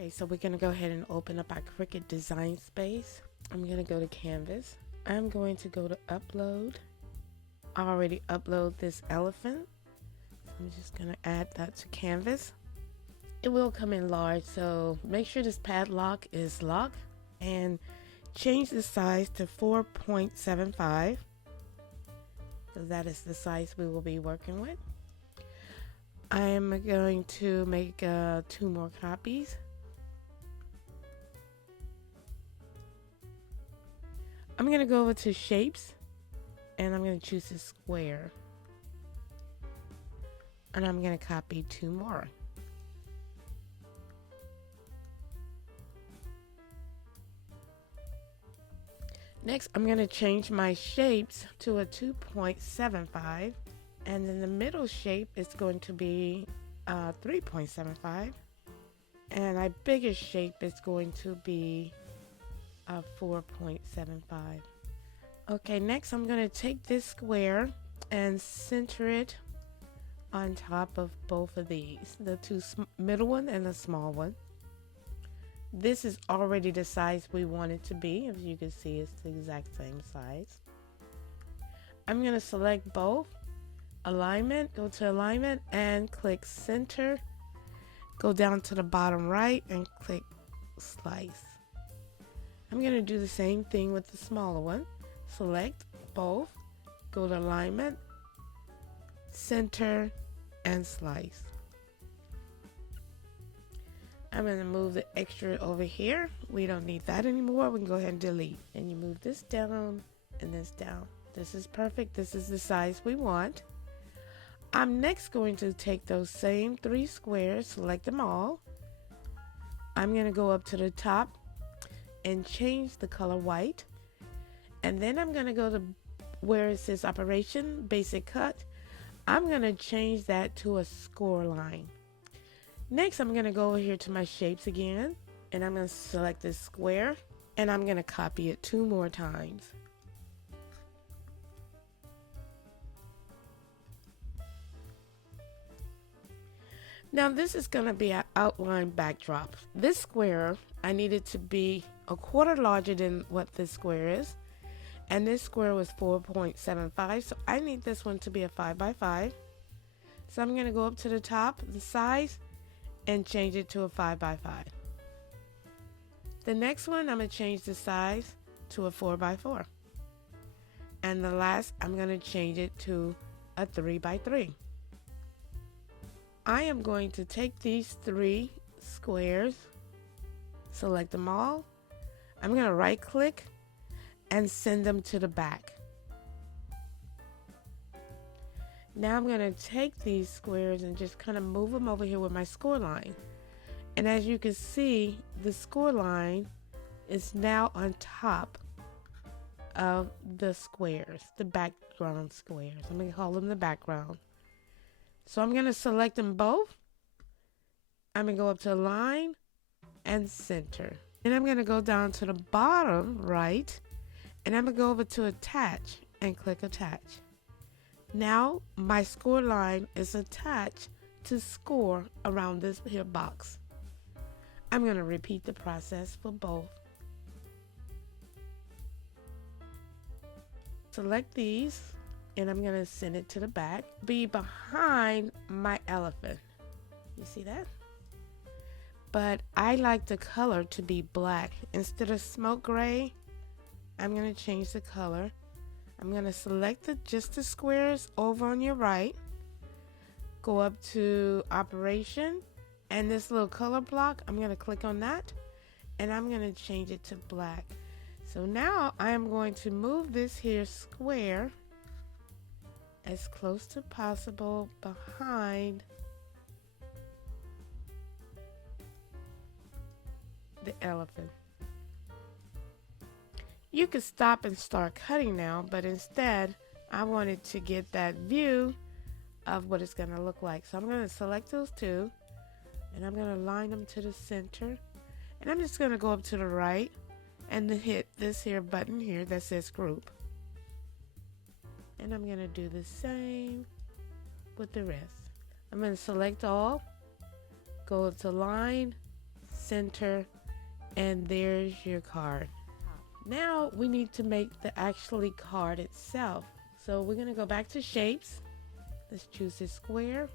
Okay, so we're going to go ahead and open up our Cricut design space. I'm going to go to Canvas. I'm going to go to Upload. I already uploaded this elephant. I'm just going to add that to Canvas. It will come in large, so make sure this padlock is locked and change the size to 4.75 because that is the size we will be working with. I am going to make 2 more copies. I'm going to go over to Shapes and I'm going to choose a square. And I'm going to copy 2 more. Next, I'm going to change my shapes to a 2.75. And then the middle shape is going to be 3.75. And our biggest shape is going to be 4.75. Okay, next I'm going to take this square and center it on top of both of these, the 2 middle one and the small one. This is already the size we want it to be. As you can see, it's the exact same size. I'm going to select both, alignment, go to alignment and click center. Go down to the bottom right and click slice. I'm going to do the same thing with the smaller one. Select both, go to alignment, center, and slice. I'm going to move the extra over here. We don't need that anymore. We can go ahead and delete. And you move this down and this down. This is perfect. This is the size we want. I'm next going to take those same 3 squares, select them all. I'm going to go up to the top and change the color white. And then I'm going to go to where it says Operation, Basic Cut. I'm going to change that to a score line. Next, I'm going to go over here to my shapes again, and I'm going to select this square, and I'm going to copy it 2 more times. Now this is going to be an outline backdrop. This square, I need it to be a quarter larger than what this square is. And this square was 4.75, so I need this one to be a 5x5. So I'm going to go up to the top, the size, and change it to a 5x5. The next one, I'm going to change the size to a 4x4. And the last, I'm going to change it to a 3x3. I am going to take these 3 squares, select them all. I'm going to right click and send them to the back. Now I'm going to take these squares and just kind of move them over here with my score line. And as you can see, the score line is now on top of the squares, the background squares. I'm going to call them the background. So I'm going to select them both. I'm going to go up to line and center. And I'm going to go down to the bottom right, and I'm going to go over to attach and click attach. Now my score line is attached to score around this here box. I'm going to repeat the process for both. Select these, and I'm going to send it to the back. Be behind my elephant. You see that? But I like the color to be black. Instead of smoke gray, I'm going to change the color. I'm going to select just the squares over on your right. Go up to Operation, and this little color block, I'm going to click on that, and I'm going to change it to black. So now I am going to move this here square as close to possible behind the elephant. You could stop and start cutting now, but instead I wanted to get that view of what it's going to look like. So I'm going to select those 2, and I'm going to line them to the center, and I'm just going to go up to the right and then hit this here button here that says group, and I'm going to do the same with the rest. I'm going to select all, go to line, center, and there's your card. Now we need to make the actually card itself. So we're going to go back to shapes. Let's choose a square.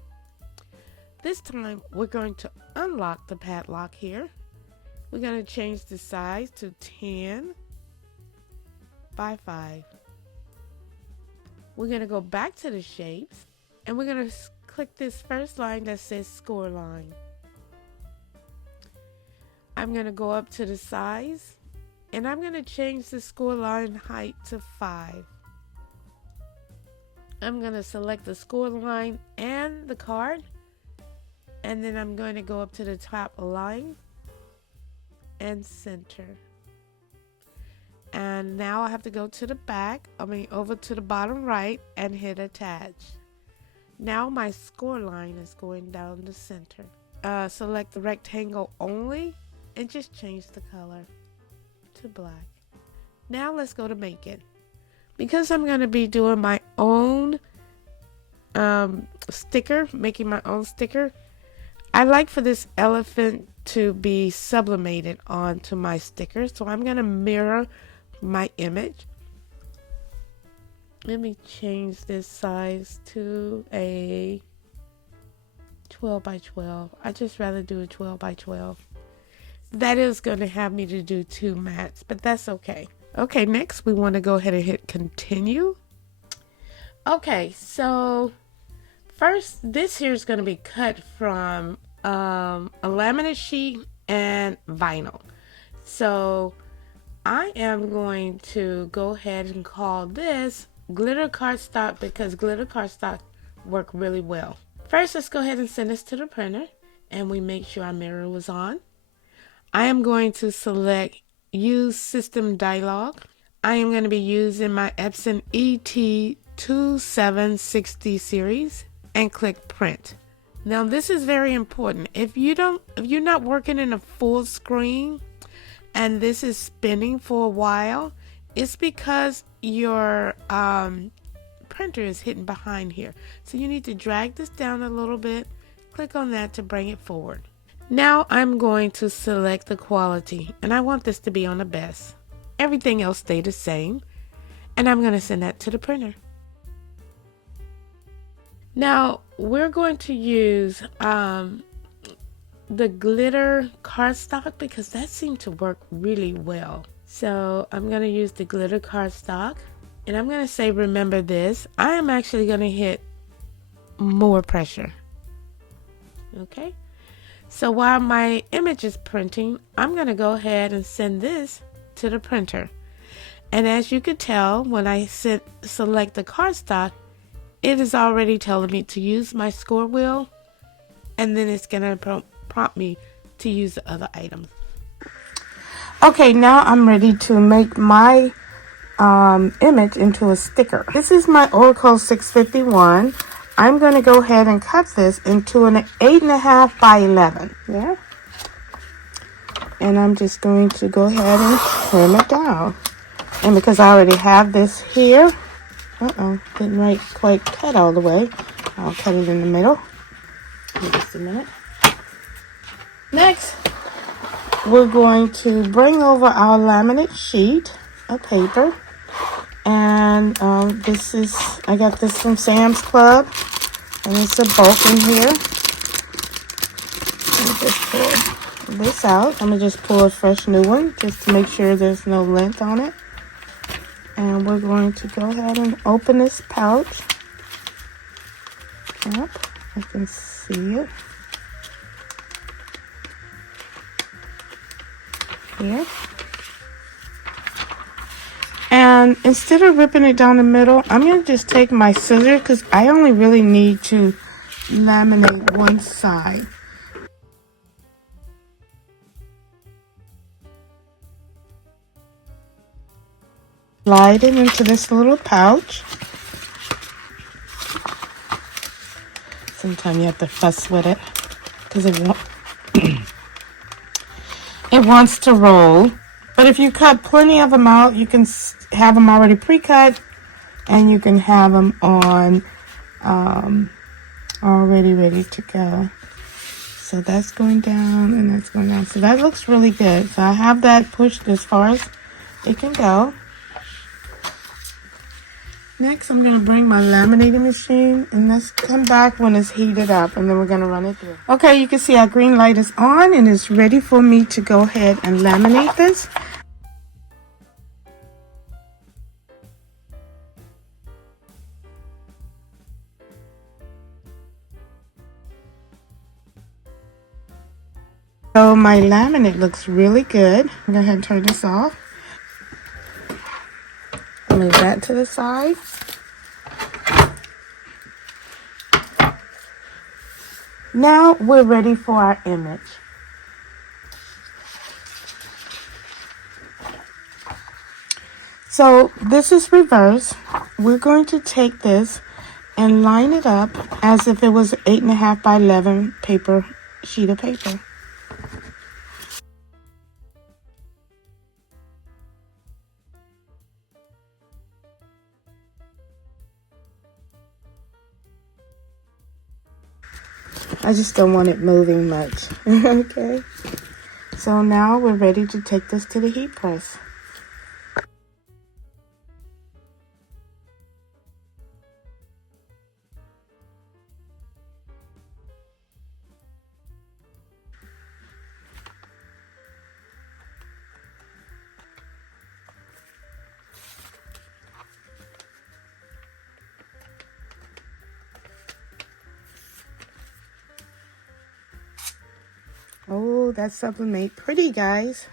This time we're going to unlock the padlock here. We're going to change the size to 10 by 5. We're going to go back to the shapes, and we're going to click this first line that says score line. I'm going to go up to the size, and I'm going to change the score line height to 5. I'm going to select the score line and the card, and then I'm going to go up to the top line and center. And now I have to go to the back, over to the bottom right and hit attach. Now my score line is going down the center. Select the rectangle only and just change the color to black. Now let's go to make it. Because I'm going to be doing my own sticker, making my own sticker, I like for this elephant to be sublimated onto my sticker. So I'm going to mirror my image. Let me change this size to a 12 by 12. I just rather do a 12 by 12. That is going to have me to do 2 mats, but that's okay. Okay, next we want to go ahead and hit continue. Okay, so first this here is going to be cut from a laminate sheet and vinyl. So I am going to go ahead and call this glitter cardstock because glitter cardstock work really well. First, let's go ahead and send this to the printer, and we make sure our mirror was on. I am going to select use system dialog. I am going to be using my Epson ET2760 series and click print. Now this is very important. If you're not working in a full screen and this is spinning for a while, it's because your printer is hidden behind here. So you need to drag this down a little bit, click on that to bring it forward. Now I'm going to select the quality, and I want this to be on the best. Everything else stay the same, and I'm going to send that to the printer. Now we're going to use the glitter cardstock because that seemed to work really well. So I'm going to use the glitter cardstock, and I'm going to say remember this. I am actually going to hit more pressure. Okay, so while my image is printing, I'm going to go ahead and send this to the printer. And as you can tell, when I select the cardstock, it is already telling me to use my score wheel, and then it's going to prompt me to use the other items. Okay, now I'm ready to make my image into a sticker. This is my Orcal 651. I'm going to go ahead and cut this into an 8.5 by 11. Yeah. And I'm just going to go ahead and trim it down. And because I already have this here, didn't quite cut all the way. I'll cut it in the middle. Just a minute. Next, we're going to bring over our laminate sheet of paper. And I got this from Sam's Club. And it's a bulk in here. Let me just pull this out. I'm going to just pull a fresh new one just to make sure there's no lint on it. And we're going to go ahead and open this pouch. Yep, I can see it. Here. And instead of ripping it down the middle, I'm going to just take my scissors because I only really need to laminate one side. Slide it into this little pouch. Sometimes you have to fuss with it because it wants to roll. But if you cut plenty of them out, you can have them already pre-cut, and you can have them on already ready to go. So that's going down and that's going down. So that looks really good. So I have that pushed as far as it can go. Next, I'm going to bring my laminating machine and let's come back when it's heated up and then we're going to run it through. Okay, you can see our green light is on and it's ready for me to go ahead and laminate this. So my laminate looks really good. I'm going to go ahead and turn this off. Move that to the side. Now we're ready for our image. So this is reverse. We're going to take this and line it up as if it was 8.5 by 11 sheet of paper. I just don't want it moving much. Okay. So now we're ready to take this to the heat press. Oh, that's Sublimate pretty, guys.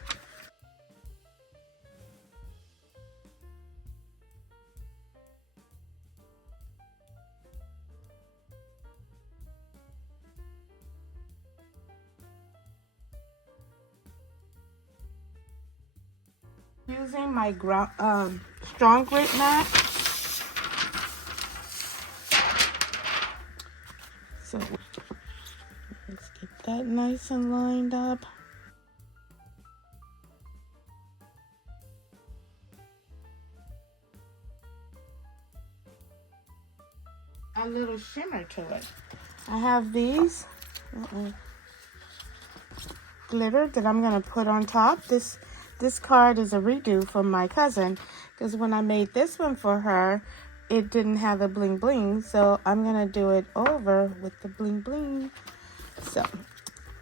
Using my strong grit mat. So let's get that nice and lined up. A little shimmer to it. I have these glitter that I'm going to put on top. This card is a redo from my cousin because when I made this one for her, it didn't have the bling bling, so I'm going to do it over with the bling bling. So,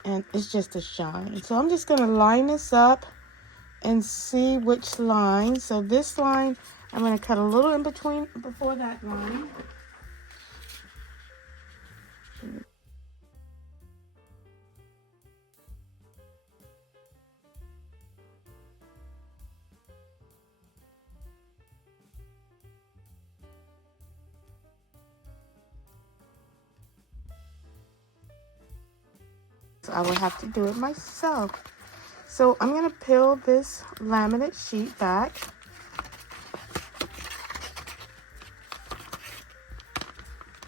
and it's just a shine. So I'm just going to line this up and see which line. So this line, I'm going to cut a little in between before that line. So I will have to do it myself. So I'm going to peel this laminate sheet back.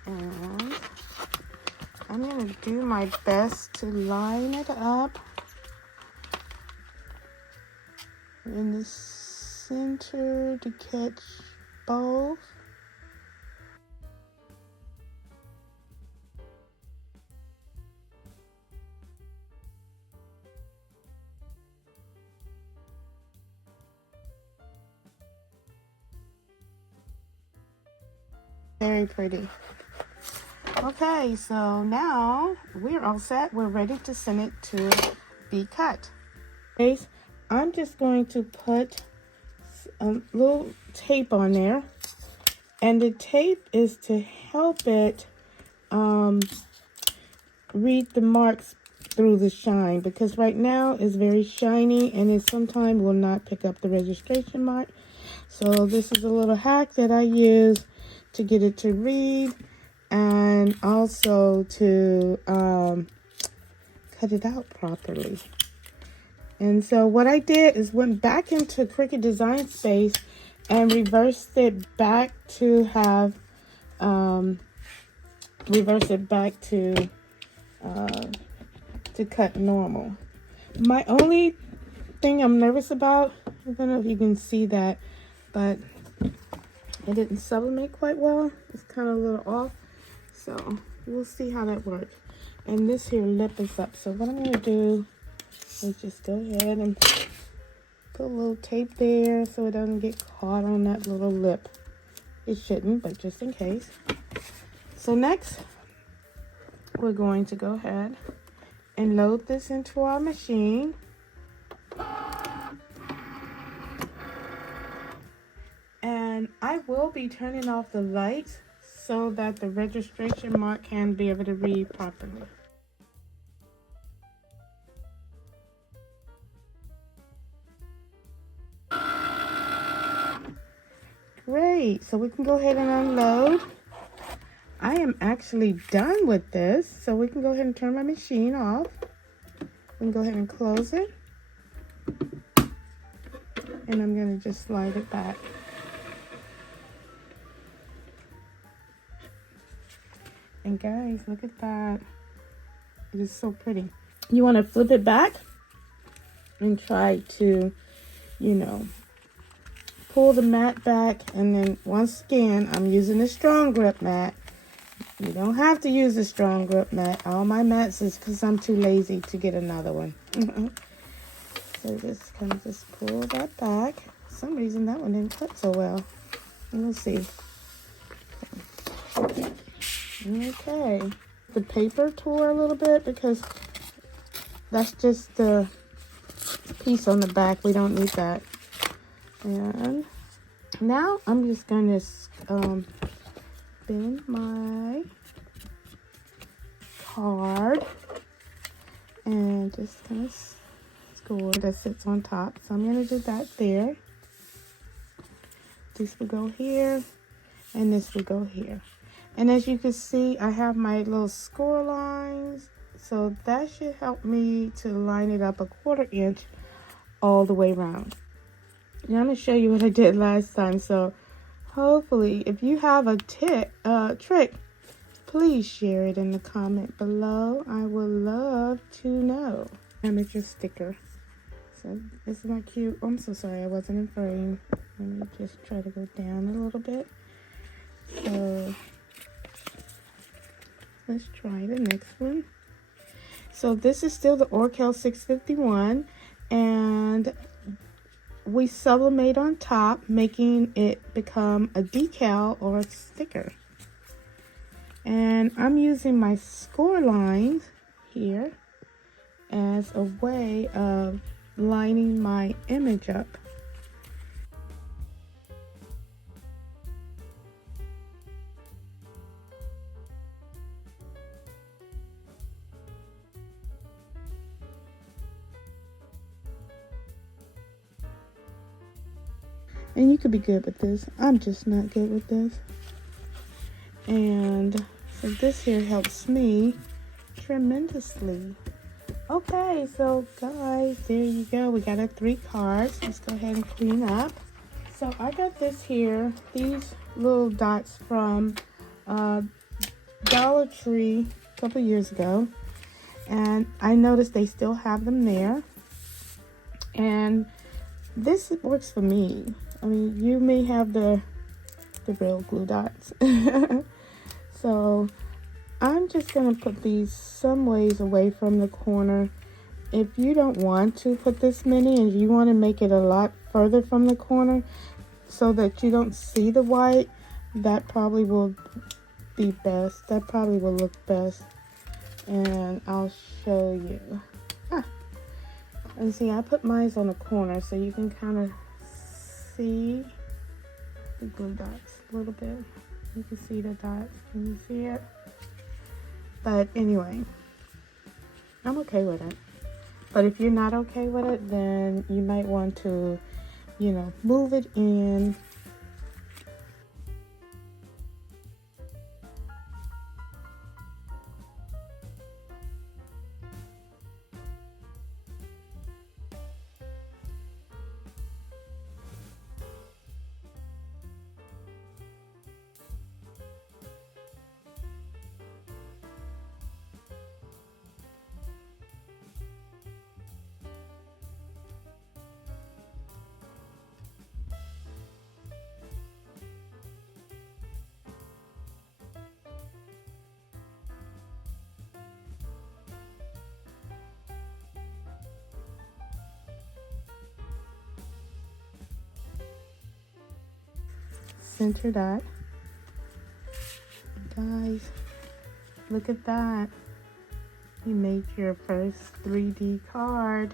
And I'm going to do my best to line it up in the center to catch both. Very pretty. Okay, so now we're all set. We're ready to send it to be cut. Okay, I'm just going to put a little tape on there, and the tape is to help it read the marks through the shine, because right now it's very shiny and it sometimes will not pick up the registration mark. So this is a little hack that I use to get it to read and also to cut it out properly. And so what I did is went back into Cricut Design Space and reversed it back to have to cut normal. My only thing I'm nervous about, I don't know if you can see that, but it didn't sublimate quite well. It's kind of a little off. So we'll see how that works. And this here lip is up. So what I'm going to do is just go ahead and put a little tape there so it doesn't get caught on that little lip. It shouldn't, but just in case. So next, we're going to go ahead and load this into our machine. And I will be turning off the lights so that the registration mark can be able to read properly. Great, so we can go ahead and unload. I am actually done with this, so we can go ahead and turn my machine off. We can go ahead and close it. And I'm gonna just slide it back. And guys, look at that. It is so pretty. You wanna flip it back and try to, you know, pull the mat back. And then once again, I'm using a strong grip mat. You don't have to use a strong grip mat. All my mats is because I'm too lazy to get another one. So just kind of just pull that back. For some reason that one didn't cut so well. We'll see. Okay. The paper tore a little bit because that's just the piece on the back. We don't need that. And now I'm just going to bend my card and just kind of score that sits on top. So I'm going to do that there. This will go here and this will go here. And as you can see, I have my little score lines, so that should help me to line it up 1/4 inch all the way around. Now I'm going to show you what I did last time. So hopefully, if you have a trick, please share it in the comment below. I would love to know. Amateur sticker. So isn't that cute? Oh, I'm so sorry I wasn't in frame. Let me just try to go down a little bit. So let's try the next one. So this is still the Orcal 651, and we sublimate on top, making it become a decal or a sticker. And I'm using my score lines here as a way of lining my image up. And you could be good with this. I'm just not good with this. And so this here helps me tremendously. Okay, so guys, there you go. We got our 3 cards. Let's go ahead and clean up. So I got this here, these little dots from Dollar Tree a couple years ago. And I noticed they still have them there. And this works for me. I mean, you may have the real glue dots. So I'm just going to put these some ways away from the corner. If you don't want to put this many and you want to make it a lot further from the corner so that you don't see the white, that probably will be best. That probably will look best. And I'll show you. And see, I put mine on the corner so you can kind of see the glue dots a little bit. You can see the dots. Can you see it? But anyway, I'm okay with it. But if you're not okay with it, then you might want to, you know, move it in. center that. Guys, look at that. You made your first 3D card.